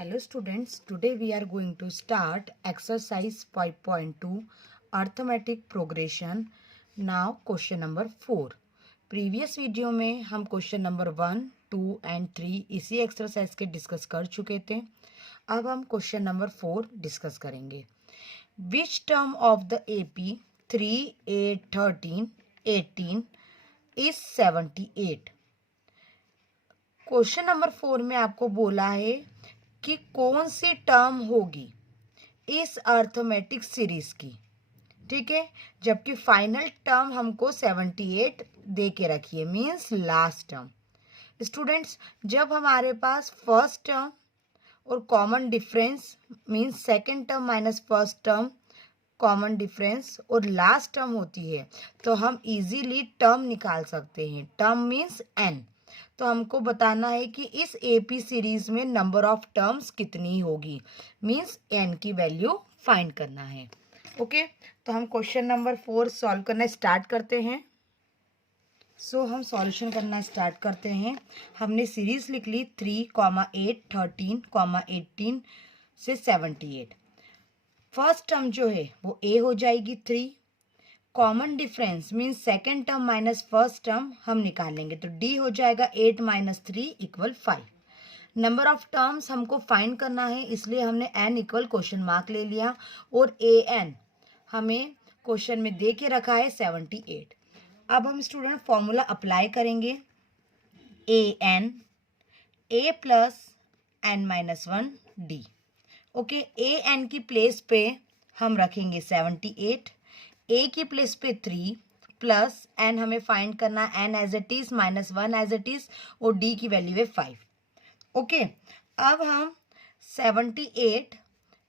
Hello students, today we are going to start exercise 5.2 arithmetic progression. Now question number 4. Previous video में हम question number 1, 2 and 3 इसी exercise के discuss कर चुके थे. अब हम क्वेश्चन नंबर 4 डिस्कस करेंगे. Which term of the AP 3, 8, 13, 18 is 78. Question number 4 में आपको बोला है कि कौन सी टर्म होगी इस अर्थमेटिक सीरीज की. ठीक है, जबकि फाइनल टर्म हमको 78 दे के रखी है, मीन्स लास्ट टर्म. स्टूडेंट्स, जब हमारे पास फर्स्ट टर्म और common difference means second term minus first term common difference और लास्ट टर्म होती है तो हम इजीली टर्म निकाल सकते हैं. Term means n. तो हमको बताना है कि इस AP सीरीज में नंबर ऑफ टर्म्स कितनी होगी, मीन्स n की वैल्यू फाइंड करना है. ओके, तो हम क्वेश्चन नंबर 4 सॉल्व करना स्टार्ट करते हैं. हम सॉल्यूशन करना स्टार्ट करते हैं. हमने सीरीज लिख ली 3, 8, 13, 18 से 78. फर्स्ट टर्म जो है वो a हो जाएगी 3. Common difference means second term minus first term हम निकालेंगे तो d हो जाएगा 8 minus 3 equal 5. Number of terms हमको फाइंड करना है, इसलिए हमने n इक्वल क्वेश्चन मार्क ले लिया और an हमें क्वेश्चन में दे के रखा है 78. अब हम स्टूडेंट फॉर्मूला अप्लाई करेंगे. an a plus n minus 1 d. Okay, an की प्लेस पे हम रखेंगे 78, a की प्लेस पे 3 प्लस n हमें फाइंड करना n as it is minus 1 as it is और d की वैल्यू है 5. ओके, अब हम 78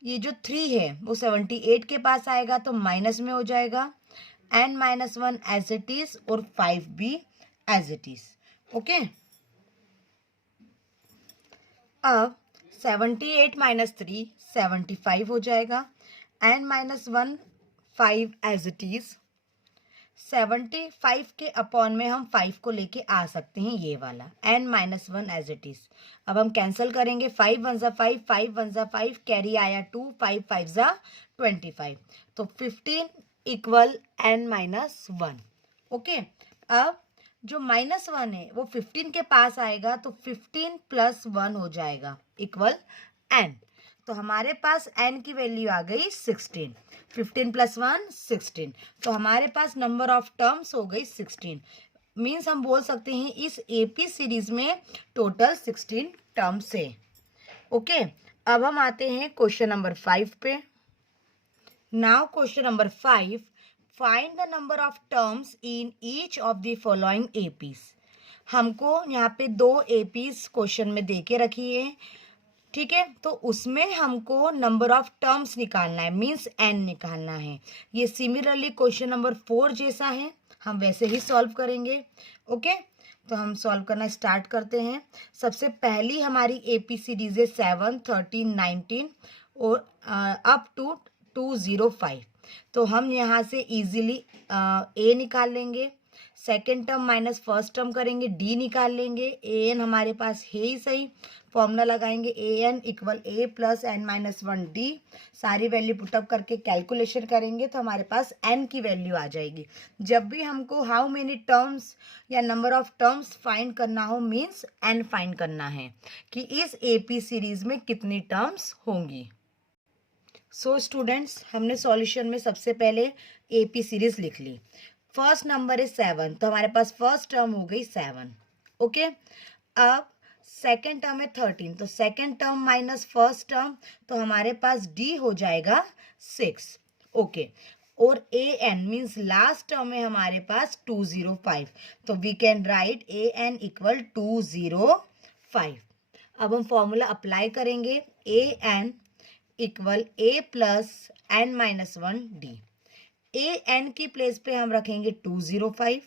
ये जो 3 है वो 78 के पास आएगा तो माइनस में हो जाएगा n minus 1 as it is और 5 भी एज इट इज. ओके, अब 78 माइनस 3 75 हो जाएगा. n minus 1 5 as it is. 75 के अपॉन में हम 5 को लेके आ सकते हैं, ये वाला n minus 1 as it is. अब हम कैंसिल करेंगे. 5 1 जा 5, 5 1 जा 5, कैरी आया 2, 5 5 जा 25. तो 15 इक्वल n माइनस 1. ओके, अब जो माइनस 1 है वो 15 के पास आएगा तो 15 प्लस 1 हो जाएगा इक्वल n. तो हमारे पास n की वैल्यू आ गई 16. 15 प्लस 1 16. तो हमारे पास नंबर ऑफ टर्म्स हो गई 16. मीन्स हम बोल सकते हैं इस AP सीरीज में टोटल 16 टर्म्स है. ओके, अब हम आते हैं क्वेश्चन नंबर 5 पे. Now question number 5, find the number of terms in each of the following APs. हमको यहाँ पे 2 APs क्वेश्चन में दे के रखी है. ठीक है, तो उसमें हमको नंबर ऑफ टर्म्स निकालना है, मीन्स n निकालना है. ये सिमिलरली क्वेश्चन नंबर 4 जैसा है, हम वैसे ही सॉल्व करेंगे. ओके, तो हम सॉल्व करना स्टार्ट करते हैं. सबसे पहली हमारी AP सीरीज है 7, 13, 19 और अप टू 205. तो हम यहाँ से इजीली a निकाल लेंगे. Second term minus first term करेंगे, d निकाल लेंगे. an हमारे पास है ही सही, फॉर्मूला लगाएंगे an equal a plus n minus 1 d. सारी वैल्यू पुटअप करके कैलकुलेशन करेंगे तो हमारे पास n की वैल्यू आ जाएगी. जब भी हमको हाउ मेनी टर्म्स या नंबर ऑफ टर्म्स फाइंड करना हो मीन्स n फाइंड करना है कि इस AP सीरीज में कितनी टर्म्स होंगी. सो स्टूडेंट्स, हमने सॉल्यूशन में सबसे पहले AP सीरीज लिख ली. फर्स्ट नंबर है 7, तो हमारे पास फर्स्ट टर्म हो गई 7. ओके, अब सेकेंड टर्म है 13, तो second term minus first term तो हमारे पास d हो जाएगा 6. ओके, और an मीन्स लास्ट टर्म है हमारे पास 205, तो we can write an equal 205. अब हम फॉर्मूला अप्लाई करेंगे. an equal a plus n minus 1 d. an की प्लेस पे हम रखेंगे 205,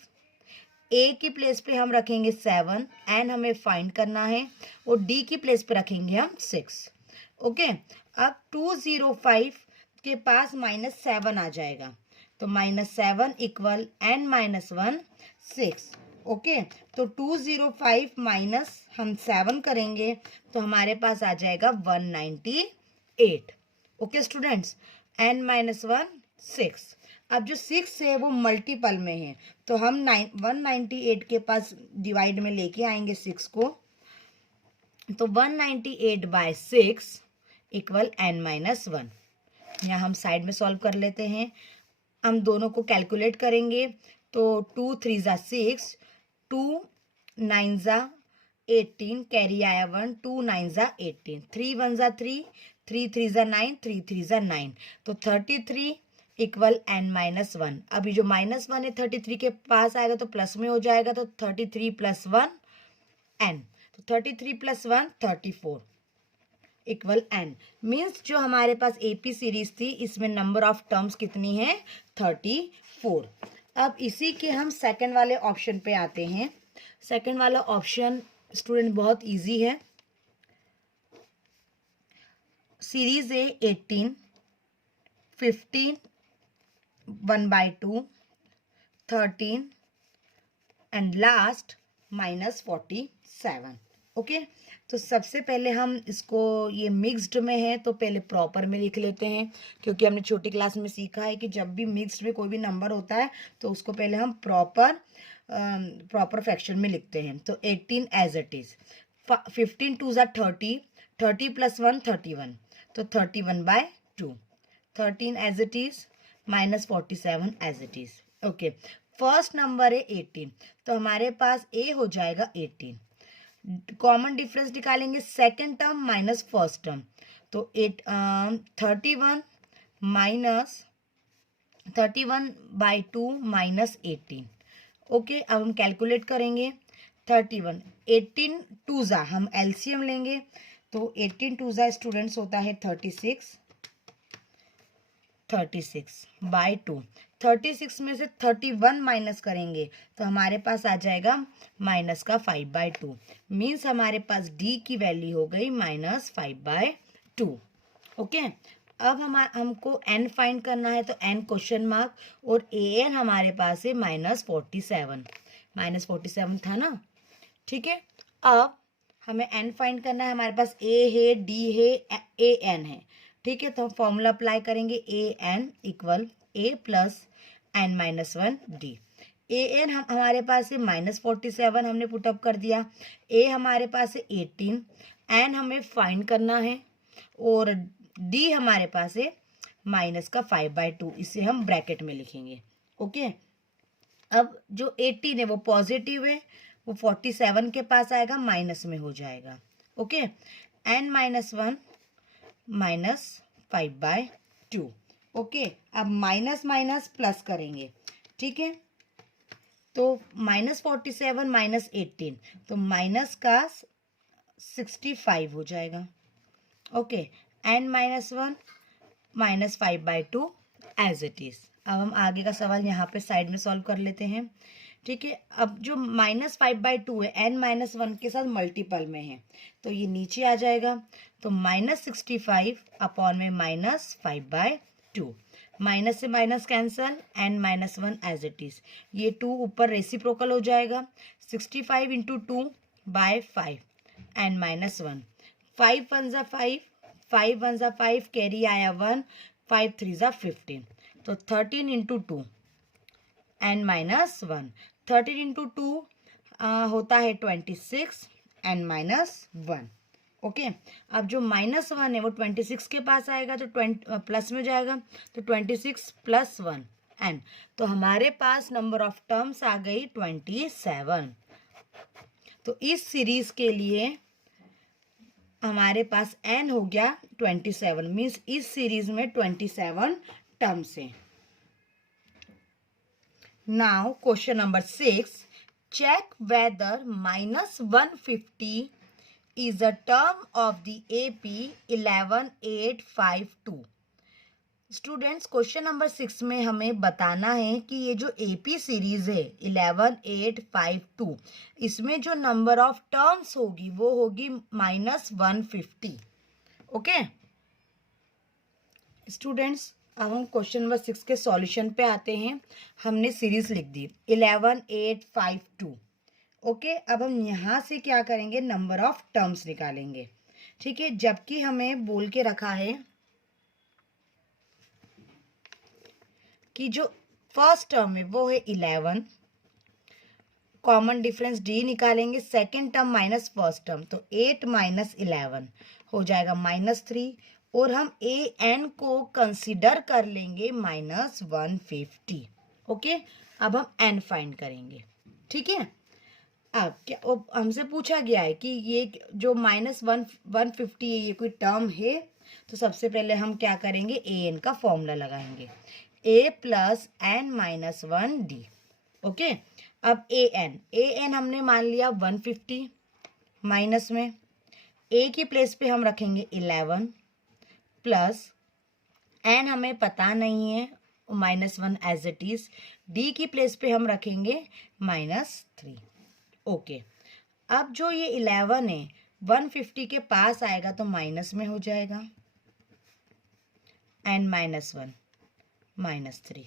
a की प्लेस पे हम रखेंगे 7, n हमें फाइंड करना है और d की प्लेस पे रखेंगे हम 6. ओके, अब 205 के पास माइनस 7 आ जाएगा तो minus 7 equal n minus 1 6. Okay, तो 205 माइनस हम 7 करेंगे तो हमारे पास आ जाएगा 198। Okay students, n minus 1 6। अब जो 6 है वो मल्टीपल में है, तो हम 198 के पास डिवाइड में लेके आएंगे 6 को, तो 198/6 इक्वल n माइनस 1। यहाँ हम साइड में सॉल्व कर लेते हैं, हम दोनों को कैलकुलेट करेंगे तो 2 3 ज़ा 6, 2 9 ज़ा 18, कैरी आया 1, 2 9 ज़ा 18, 3 1 ज़ा 3, 3 3 ज़ा 9, 3 3 ज़ा 9, तो 33 इक्वल n माइनस 1। अभी जो माइनस 1 है 33 के पास आएगा तो प्लस में हो जाएगा, तो 33 + 1 n, तो 33 + 1 34 इक्वल n। मीन्स जो हमारे पास एपी सीरीज थी इसमें नंबर ऑफ टर्म्स कितनी है, 34। अब इसी के हम सेकंड वाले ऑप्शन पे आते हैं। सेकंड वाला ऑप्शन स्टूडेंट बहुत इजी है। सीरीज है 18, 15, 1/2, 13 एंड लास्ट -47। ओके, तो सबसे पहले हम इसको, ये मिक्स्ड में है तो पहले प्रॉपर में लिख लेते हैं, क्योंकि हमने छोटी क्लास में सीखा है कि जब भी मिक्स्ड में कोई भी नंबर होता है तो उसको पहले हम प्रॉपर फ्रैक्शन में लिखते हैं। तो 18 एज इट इज, 15 2 ज़ा 30, 30 + 1 31, तो 31/2, 13 as it is -47 as it is. Okay, first number है 18, तो हमारे पास ए हो जाएगा 18। कॉमन डिफरेंस निकालेंगे, second term minus first term, तो 31 माइनस 31/2 माइनस 18। ओके, अब हम कैलकुलेट करेंगे 31, 18 2 ज़ा, हम एलसीएम लेंगे तो 18 2 ज़ा स्टूडेंट्स होता है 36, 36/2, 36 में से 31 माइनस करेंगे तो हमारे पास आ जाएगा -5/2। मीन्स हमारे पास डी की वैल्यू हो गई -5/2। ओके, अब हमको एन फाइंड करना है, तो एन क्वेश्चन मार्क, और ए एन हमारे पास है -47, -47 था ना, ठीक है। अब हमें एन फाइंड करना है, हमारे पास ए है, डी है, ए एन है, ठीक है। तो हम फॉर्मूला अप्लाई करेंगे, a N equal A plus n minus 1 D. A N हमारे पास है -47, हमने पुटअप कर दिया, ए हमारे पास है 18, एन हमें फाइंड करना है, और डी हमारे पास है -5/2, इसे हम ब्रैकेट में लिखेंगे। ओके, अब जो 18 है वो पॉजिटिव है, वो 47 के पास आएगा, माइनस में हो जाएगा। Okay, n minus 1 -5/2। ओके, अब माइनस माइनस प्लस करेंगे, ठीक है। तो -47 -18, तो माइनस का 65 हो जाएगा। Okay, n minus 1 -5/2 as it is. अब हम आगे का सवाल यहाँ पे साइड में सॉल्व कर लेते हैं, ठीक है। अब जो -5/2 है n माइनस 1 के साथ मल्टीपल में है, तो ये नीचे आ जाएगा, तो -65 अपॉन में -5/2, माइनस से minus cancel, n minus 1 as it is, ये 2 ऊपर रेसिप्रोकल हो जाएगा, 65 × 2/5, n माइनस 1, 5 1 ज़ा 5, 5 1 ज़ा 5, कैरी आया 1, 5 3 ज़ा 15, तो 13 × 2 n माइनस 1, 13 × 2 होता है 26, n माइनस 1। ओके, अब जो -1 है वो 26 के पास आएगा तो प्लस में जाएगा, तो 26 + 1 n, तो हमारे पास नंबर ऑफ टर्म्स आ गई 27। तो इस सीरीज के लिए हमारे पास n हो गया 27, मीन्स इस सीरीज में 27 टर्म्स है। Now question number 6, check whether -150 is a term of the AP 11852। Students, question number 6 में हमें बताना है कि ये जो AP सीरीज है 11852, इसमें जो नंबर ऑफ टर्म्स होगी वो होगी -150। ओके स्टूडेंट्स, अब हम क्वेश्चन नंबर 6 के सॉल्यूशन पे आते हैं। हमने सीरीज लिख दी 11852, ओके, अब हम यहाँ से क्या करेंगे, नंबर ऑफ टर्म्स निकालेंगे, ठीक है। जबकि हमें बोल के रखा है कि जो फर्स्ट टर्म है वो है 11, कॉमन डिफरेंस डी निकालेंगे, second term minus first term, तो 8 माइनस 11 हो जाएगा -3, और हम ए एन को कंसिडर कर लेंगे -150। ओके, अब हम एन फाइंड करेंगे, ठीक है। अब क्या हमसे पूछा गया है कि ये जो -150 है, ये कोई टर्म है, तो सबसे पहले हम क्या करेंगे, ए एन का फॉर्मूला लगाएंगे, a plus n minus 1d। Okay, अब ए एन हमने मान लिया 150, माइनस में ए की प्लेस पे हम रखेंगे 11, प्लस एन हमें पता नहीं है, -1 एज इट इज, डी की प्लेस पे हम रखेंगे -3। ओके, अब जो ये 11 है 150 के पास आएगा तो माइनस में हो जाएगा, एन -1 -3।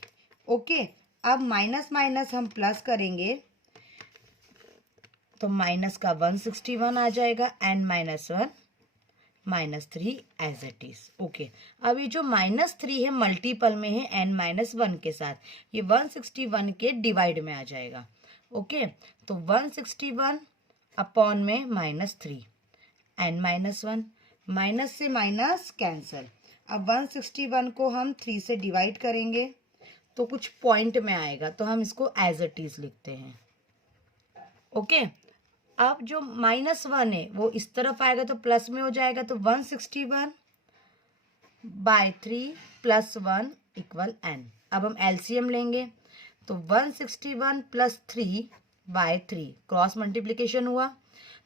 ओके, अब माइनस माइनस हम प्लस करेंगे तो माइनस का 161 आ जाएगा, n -1 -3 as it is. Okay, अब ये जो -3 है मल्टीपल में है एन -1 के साथ, ये 161 के डिवाइड में आ जाएगा। ओके, तो 161 अपॉन में -3, एन -1, माइनस से माइनस कैंसल। अब 161 को हम 3 से डिवाइड करेंगे तो कुछ पॉइंट में आएगा, तो हम इसको एज इट इज लिखते हैं। ओके, अब जो -1 है वो इस तरफ आएगा तो प्लस में हो जाएगा, तो 161/3 + 1 = n। अब हम एलसीएम लेंगे तो 161 + 3/3 क्रॉस मल्टीप्लिकेशन हुआ,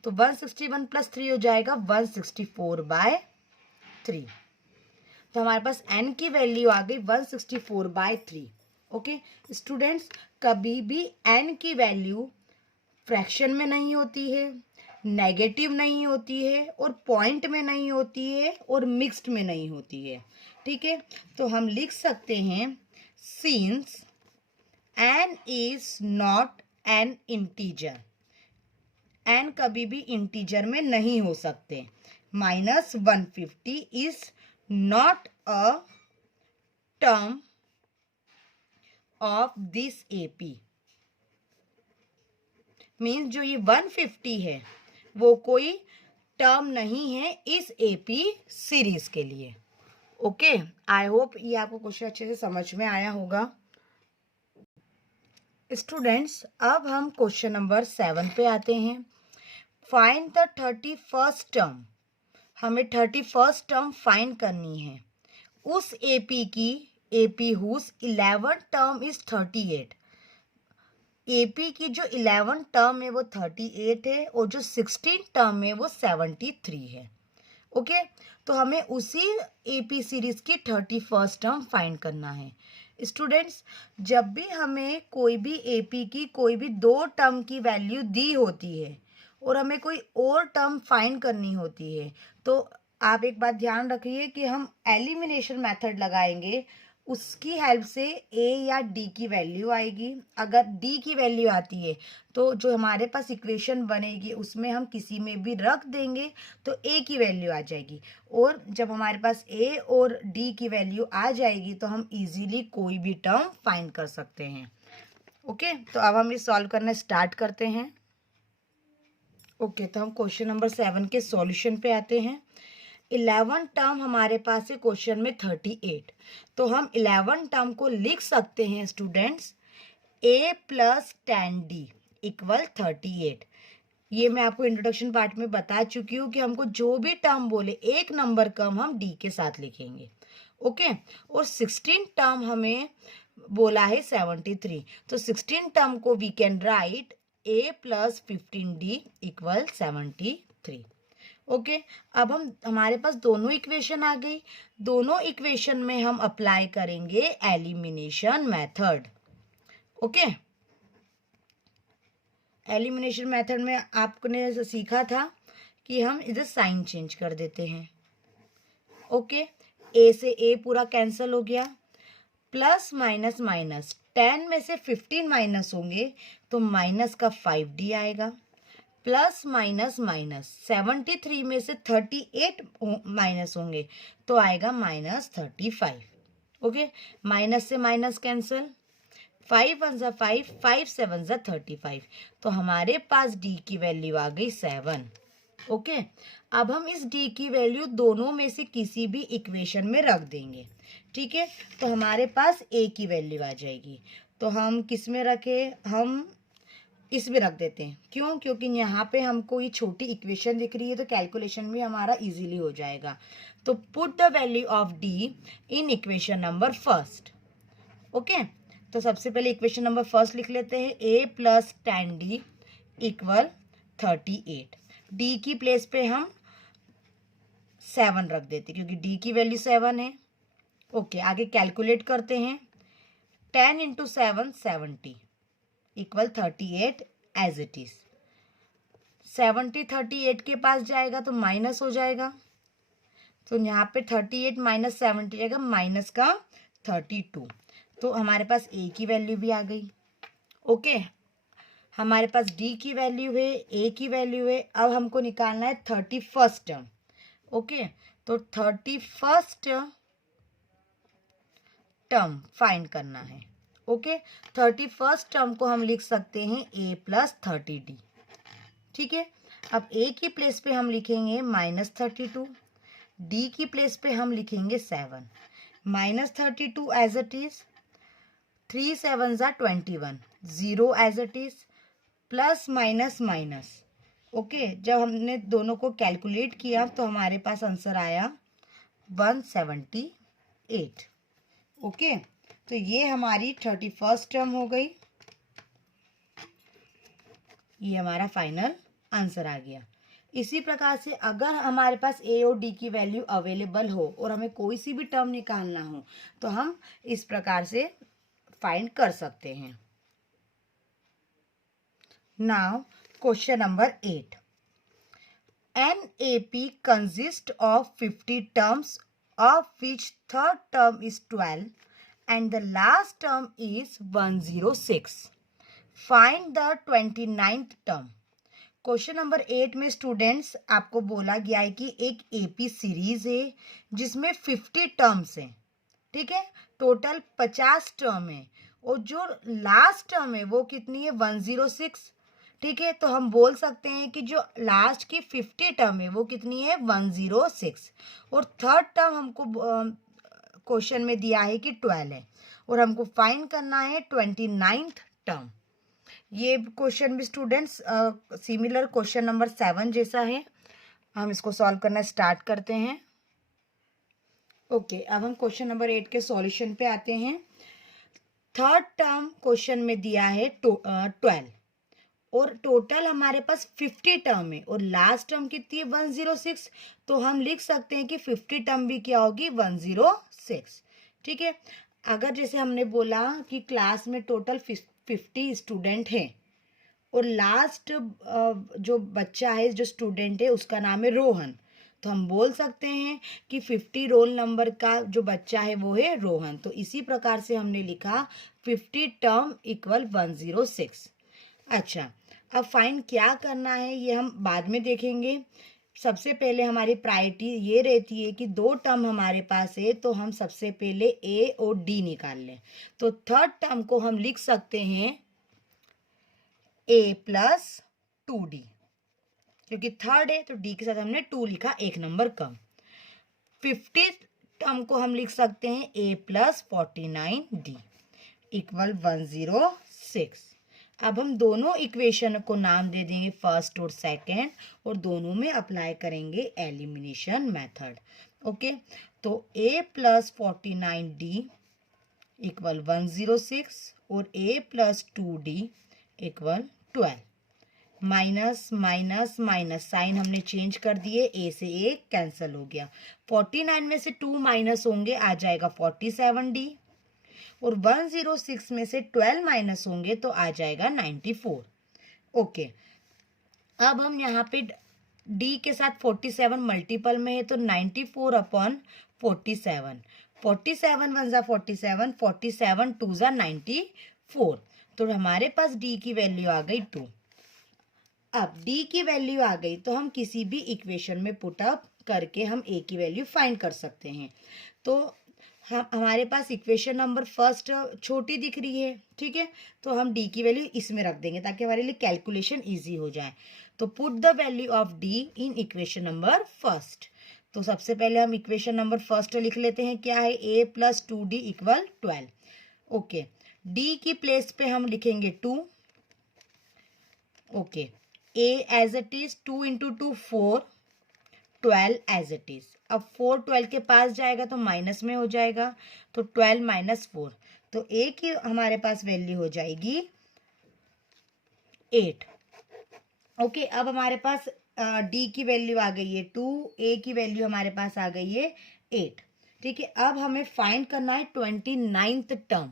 तो 161 + 3 हो जाएगा 164/3। तो हमारे पास n की वैल्यू आ गई 164/3। ओके स्टूडेंट्स, कभी भी n की वैल्यू फ्रैक्शन में नहीं होती है, नेगेटिव नहीं होती है, और पॉइंट में नहीं होती है, और मिक्स्ड में नहीं होती है, ठीक है। तो हम लिख सकते हैं since n is not an integer, n कभी भी इंटीजर में नहीं हो सकते, -150 is not a term of this AP. Means जो ये 150 है वो कोई टर्म नहीं है इस एपी सीरीज के लिए। ओके, आई होप ये आपको क्वेश्चन अच्छे से समझ में आया होगा। स्टूडेंट्स, अब हम क्वेश्चन नंबर 7 पे आते हैं। Find the 31st term. हमें 31st टर्म फाइंड करनी है उस एपी की, AP whose 11 term is 38। AP की जो 11 टर्म है वो 38 है, और जो 16 टर्म है वो 73 है। ओके, तो हमें उसी एपी सीरीज की 31st टर्म फाइंड करना है। स्टूडेंट्स, जब भी हमें कोई भी एपी की कोई भी 2 टर्म की वैल्यू दी होती है और हमें कोई और टर्म फाइंड करनी होती है, तो आप एक बात ध्यान रखिए कि हम एलिमिनेशन मेथड लगाएंगे, उसकी हेल्प से ए या डी की वैल्यू आएगी। अगर डी की वैल्यू आती है तो जो हमारे पास इक्वेशन बनेगी उसमें हम किसी में भी रख देंगे तो ए की वैल्यू आ जाएगी, और जब हमारे पास ए और डी की वैल्यू आ जाएगी तो हम इजीली कोई भी टर्म फाइंड कर सकते हैं। ओके, तो अब हम ये सॉल्व करना स्टार्ट करते हैं। ओके, तो हम क्वेश्चन नंबर 7 के सॉल्यूशन पे आते हैं। 11 टर्म हमारे पास है क्वेश्चन में 38, तो हम 11 टर्म को लिख सकते हैं स्टूडेंट्स a + 10d = 38। ये मैं आपको इंट्रोडक्शन पार्ट में बता चुकी हूँ कि हमको जो भी टर्म बोले एक नंबर कम हम d के साथ लिखेंगे। ओके, और 16 टर्म हमें बोला है 73, तो 16 टर्म को we can write a + 15d = 73। Okay, अब हमारे पास दोनों इक्वेशन आ गई, दोनों इक्वेशन में हम अप्लाई करेंगे elimination method. Okay, elimination method में आपने सीखा था कि हम इधर साइन चेंज कर देते हैं। ओके, ए से ए पूरा कैंसिल हो गया, प्लस माइनस माइनस, 10 में से 15 माइनस होंगे तो माइनस का 5D आएगा। प्लस माइनस माइनस, 73 में से 38 माइनस होंगे तो आएगा -35। ओके, माइनस से माइनस कैंसिल, 5 वन ज़ा 5, 5 7 ज़ा 35, तो हमारे पास D की वैल्यू आ गई 7। ओके, अब हम इस D की वैल्यू दोनों में से किसी भी इक्वेशन में रख देंगे। ठीक है, तो हमारे पास A की वैल्यू आ जाएगी। तो हम किस में रखें, हम इसमें रख देते हैं। क्यों? क्योंकि यहाँ पे हमको ये छोटी इक्वेशन दिख रही है तो कैलकुलेशन भी हमारा इजीली हो जाएगा। तो put the value of D in equation number first. Okay, तो सबसे पहले इक्वेशन नंबर फर्स्ट लिख लेते हैं, A plus 10D equal 38। D की प्लेस पे हम 7 रख देते क्योंकि D की वैल्यू 7 है। ओके, आगे कैलकुलेट करते हैं। 10 into 7 70 equal 38 as it is. 70 38 के पास जाएगा तो माइनस हो जाएगा, तो यहाँ पे 38 माइनस 70 जाएगा माइनस का 32। तो हमारे पास A की वैल्यू भी आ गई। ओके, हमारे पास D की वैल्यू है, A की वैल्यू है। अब हमको निकालना है 31st टर्म। ओके, तो 31st टर्म फाइंड करना है। ओके, 31st टर्म को हम लिख सकते हैं A प्लस 30D। ठीक है, अब A की प्लेस पे हम लिखेंगे -32, D की प्लेस पे हम लिखेंगे 7, -32 एज इट इज, 3 7 ज़ा 21, 0 as it is, plus minus minus. Okay, जब हमने दोनों को कैलकुलेट किया तो हमारे पास आंसर आया 178। ओके, तो ये हमारी 31st टर्म हो गई। ये हमारा फाइनल आंसर आ गया। इसी प्रकार से अगर हमारे पास A और D की वैल्यू अवेलेबल हो और हमें कोई सी भी टर्म निकालना हो तो हम इस प्रकार से फाइंड कर सकते हैं। Now question number 8। An AP consists of 50 terms, of which third term is 12 and the last term is 106. Find the 29th term. Question number 8 में स्टूडेंट्स आपको बोला गया है कि एक AP सीरीज है जिसमें 50 टर्म्स हैं। ठीक है, टोटल 50 टर्म है और जो लास्ट टर्म है वो कितनी है, 106। ठीक है, तो हम बोल सकते हैं कि जो लास्ट की 50 टर्म है वो कितनी है, 106। और थर्ड टर्म हमको क्वेश्चन में दिया है कि 12 है और हमको फाइंड करना है 29th टर्म। ये क्वेश्चन भी स्टूडेंट्स सिमिलर क्वेश्चन नंबर 7 जैसा है। हम इसको सॉल्व करना स्टार्ट करते हैं। ओके, अब हम क्वेश्चन नंबर 8 के सॉल्यूशन पे आते हैं। थर्ड टर्म क्वेश्चन में दिया है 12 और टोटल हमारे पास 50 टर्म है और लास्ट टर्म कितनी है, 106। तो हम लिख सकते हैं कि 50 टर्म भी क्या होगी, 106। ठीक है, अगर जैसे हमने बोला कि क्लास में टोटल 50 स्टूडेंट हैं और लास्ट जो बच्चा है, जो स्टूडेंट है, उसका नाम है रोहन, तो हम बोल सकते हैं कि 50 रोल नंबर का जो बच्चा है वो है रोहन। तो इसी प्रकार से हमने लिखा 50 टर्म इक्वल 106। अच्छा, अब फाइंड क्या करना है ये हम बाद में देखेंगे। सबसे पहले हमारी प्रायोरिटी ये रहती है कि 2 टर्म हमारे पास है तो हम सबसे पहले A और D निकाल लें। तो थर्ड टर्म को हम लिख सकते हैं A प्लस 2D, क्योंकि थर्ड है तो D के साथ हमने 2 लिखा, 1 नंबर कम। 50 टर्म को हम लिख सकते हैं A प्लस 49D इक्वल 106। अब हम दोनों इक्वेशन को नाम दे देंगे फर्स्ट और सेकंड और दोनों में अप्लाई करेंगे एलिमिनेशन मेथड। ओके, तो A प्लस 49D इक्वल 106 और A plus 2D equal 12। Minus minus minus sign हमने चेंज कर दिए, A से A कैंसिल हो गया। 49 में से 2 माइनस होंगे, आ जाएगा 47D और 106 में से 12 माइनस होंगे तो आ जाएगा 94। ओके, अब हम यहाँ पे D के साथ 47 मल्टीपल में है तो 94 अपॉन 47, 47 वन ज़ा 47, 47 टू ज़ा 94। तो हमारे पास डी की वैल्यू आ गई 2। अब डी की वैल्यू आ गई तो हम किसी भी इक्वेशन में पुट अप करके हम ए की वैल्यू फाइंड कर सकते हैं। तो हमारे पास इक्वेशन नंबर फर्स्ट छोटी दिख रही है, ठीक है, तो हम डी की वैल्यू इसमें रख देंगे ताकि हमारे लिए कैलकुलेशन इजी हो जाए। तो put the value of D in equation number first. तो सबसे पहले हम इक्वेशन नंबर फर्स्ट लिख लेते हैं, क्या है, a plus 2d equal 12। Okay, d की प्लेस पे हम लिखेंगे 2। Okay, a as it is 2 into 2 4, 12 as it is. अब 4 12 के पास जाएगा तो माइनस में हो जाएगा, तो 12 माइनस 4, तो a की हमारे पास वैल्यू हो जाएगी 8। ओके, अब हमारे पास डी की वैल्यू आ गई है 2, ए की वैल्यू हमारे पास आ गई है 8। ठीक है, अब हमें फाइंड करना है 29th टर्म।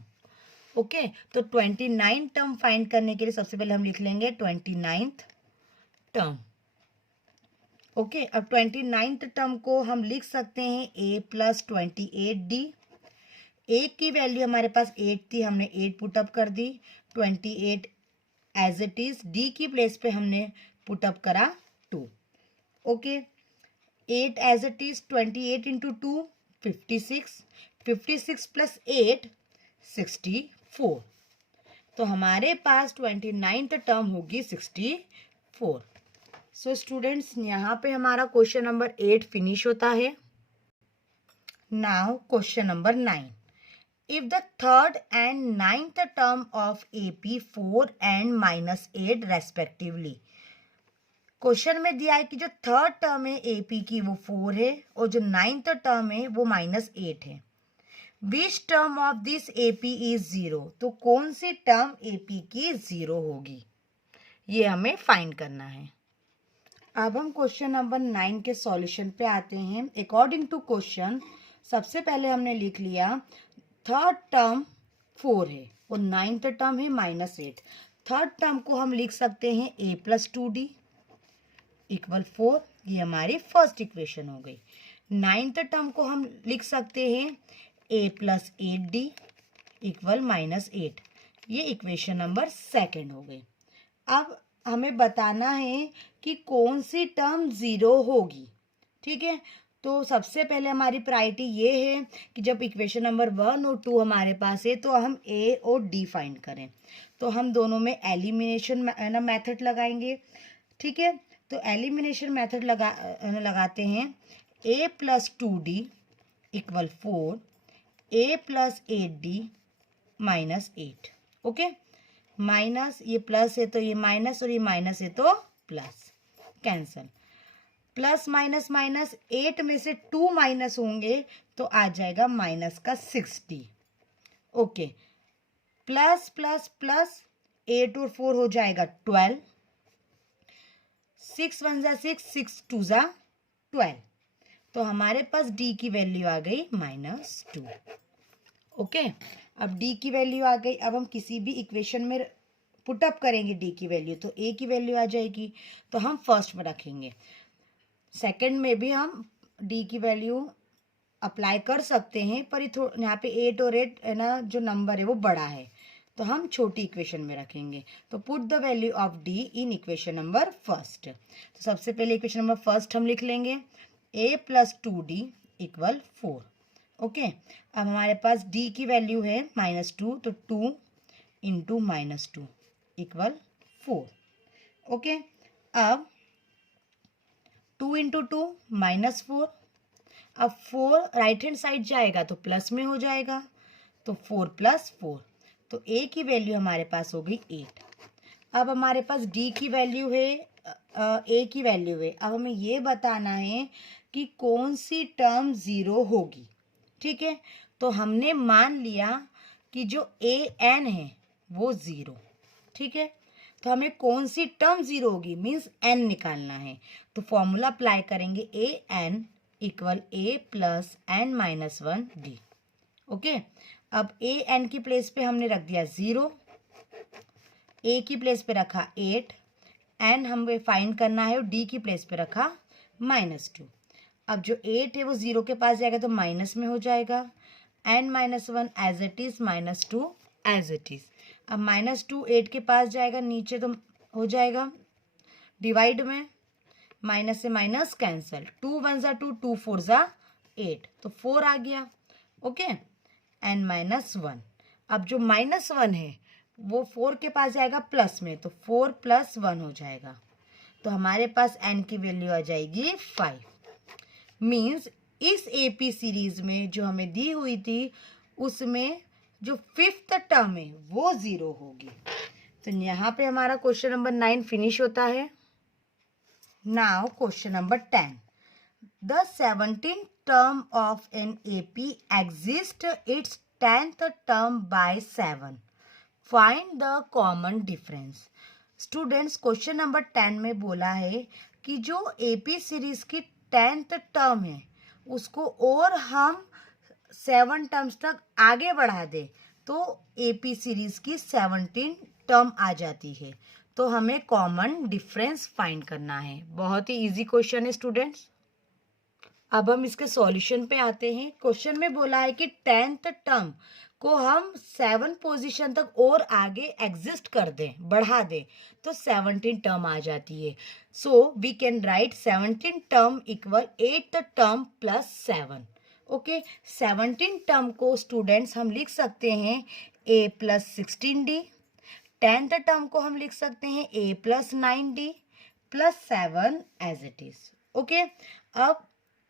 ओके, तो 29 टर्म फाइंड करने के लिए सबसे पहले हम लिख लेंगे 29th टर्म। ओके, अब 29th टर्म को हम लिख सकते हैं a प्लस 28d। ए की वैल्यू हमारे पास 8 थी, हमने 8 पुटअप कर दी, 28 एज इट इज। डी की प्लेस पे हमने पुटअप करा 2। Okay, 8 as it is, 28 into 2 56, 56 plus 8 64। तो हमारे पास 29th टर्म होगी 64। सो स्टूडेंट्स, यहाँ पे हमारा क्वेश्चन नंबर 8 फिनिश होता है। Now question number 9। If the third and ninth term of AP 4 and minus 8 respectively, question में दिया है कि जो थर्ड टर्म है AP की वो 4 है और जो नाइन्थ टर्म है वो -8 है। Which term of this AP is 0, तो कौन सी टर्म AP की 0 होगी, ये हमें फाइंड करना है। अब हम क्वेश्चन नंबर 9 के सॉल्यूशन पे आते हैं। अकॉर्डिंग टू क्वेश्चन, सबसे पहले हमने लिख लिया थर्ड टर्म 4 है और नाइन्थ टर्म है -8। थर्ड टर्म को हम लिख सकते हैं a प्लस 2d इक्वल 4, ये हमारी फर्स्ट इक्वेशन हो गई। नाइन्थ टर्म को हम लिख सकते हैं a प्लस 8d इक्वल -8, ये इक्वेशन नंबर सेकेंड हो गई। अब हमें बताना है कि कौन सी टर्म 0 होगी। ठीक है, तो सबसे पहले हमारी प्रायोरिटी ये है कि जब इक्वेशन नंबर 1 और 2 हमारे पास है तो हम ए और डी फाइंड करें। तो हम दोनों में एलिमिनेशन मेथड लगाएंगे। ठीक है, तो एलिमिनेशन मेथड लगाते हैं। a plus 2d equal 4, a plus 8d -8। Okay, minus, ये प्लस है तो ये माइनस और ये माइनस है तो plus, cancel. Plus minus minus, 8 में से 2 माइनस होंगे तो आ जाएगा माइनस का 60। ओके, प्लस प्लस प्लस 8 और 4 हो जाएगा 12, 6 1 ज़ा 6, 6 2 ज़ा 12। तो हमारे पास डी की वैल्यू आ गई -2। ओके, अब डी की वैल्यू आ गई। अब हम किसी भी इक्वेशन में पुटअप करेंगे डी की वैल्यू, तो ए की वैल्यू आ जाएगी, तो हम फर्स्ट में रखेंगे। सेकंड में भी हम डी की वैल्यू अप्लाई कर सकते हैं, पर यहाँ पे 8 और 8 है ना, जो नंबर है वो बड़ा है, तो हम छोटी इक्वेशन में रखेंगे। तो put the value of D in equation number first. तो सबसे पहले इक्वेशन नंबर फर्स्ट हम लिख लेंगे a plus 2d equal 4। Okay, अब हमारे पास d की वैल्यू है -2, तो 2 इंटू -2 इक्वल 4। ओके, अब 2 इंटू 2 -4। अब 4 राइट हैंड साइड जाएगा तो प्लस में हो जाएगा, तो 4 प्लस 4, तो a की वैल्यू हमारे पास हो गई 8। अब हमारे पास d की वैल्यू है, a की वैल्यू है। अब हमें ये बताना है कि कौन सी टर्म 0 होगी। ठीक है, तो हमने मान लिया कि जो an है वो 0। ठीक है, तो हमें कौन सी टर्म 0 होगी, मीन्स n निकालना है। तो फॉर्मूला अप्लाई करेंगे an equal a plus n minus 1d। Okay, अब an की प्लेस पे हमने रख दिया 0, a की प्लेस पे रखा 8, n हमें फाइंड करना है और d की प्लेस पे रखा -2। अब जो 8 है वो 0 के पास जाएगा तो माइनस में हो जाएगा, n minus one as it is, minus two as it is. अब माइनस टू 8 के पास जाएगा, नीचे तो हो जाएगा डिवाइड में, माइनस से माइनस कैंसल, 2 वन ज़ा 2, 2 4 ज़ा 8, तो 4 आ गया। Okay, n minus one. अब जो माइनस वन है वो 4 के पास जाएगा प्लस में, तो 4 प्लस 1 हो जाएगा, तो हमारे पास n की वैल्यू आ जाएगी 5। मीन्स इस AP सीरीज में जो हमें दी हुई थी उसमें जो 5th टर्म है वो 0 होगी। तो यहाँ पे हमारा क्वेश्चन नंबर 9 फिनिश होता है। Now question number 10, the 17th term of an AP exists its 10th term by 7. Find the common difference. Students question number 10 में बोला है कि जो AP सीरीज की 10th टर्म है उसको और हम 7 टर्म्स तक आगे बढ़ा दें तो AP सीरीज की 17 टर्म आ जाती है। तो हमें कॉमन डिफरेंस फाइंड करना है। बहुत ही इजी क्वेश्चन है स्टूडेंट्स। अब हम इसके सॉल्यूशन पे आते हैं। क्वेश्चन में बोला है कि 10th टर्म को हम 7 पोजीशन तक और आगे एग्जिस्ट कर दें, बढ़ा दें, तो 17 टर्म आ जाती है। So we can write 17 term equal 8th term plus 7। Okay, 17 term को स्टूडेंट्स हम लिख सकते हैं a plus 16d, 10th term को हम लिख सकते हैं a plus 9d plus 7 as it is. Okay, अब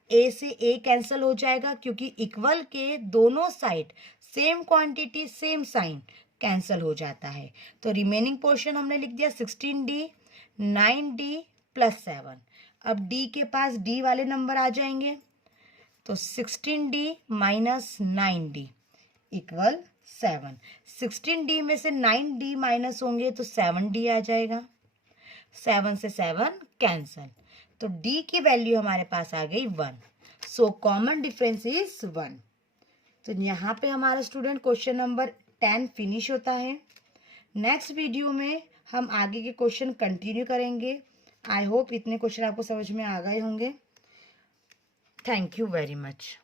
a से a कैंसिल हो जाएगा क्योंकि इक्वल के दोनों side same quantity same sign cancel हो जाता है। तो रिमेनिंग पोर्शन हमने लिख दिया 16d 9d प्लस 7। अब d के पास d वाले नंबर आ जाएंगे, तो 16d minus 9d equal 7। 16d में से 9d माइनस होंगे तो 7d आ जाएगा, 7 से 7 कैंसल, तो d की वैल्यू हमारे पास आ गई 1। So common difference is 1। तो यहाँ पे हमारा स्टूडेंट क्वेश्चन नंबर 10 फिनिश होता है। नेक्स्ट वीडियो में हम आगे के क्वेश्चन कंटिन्यू करेंगे। आई होप इतने क्वेश्चन आपको समझ में आ गए होंगे। Thank you very much.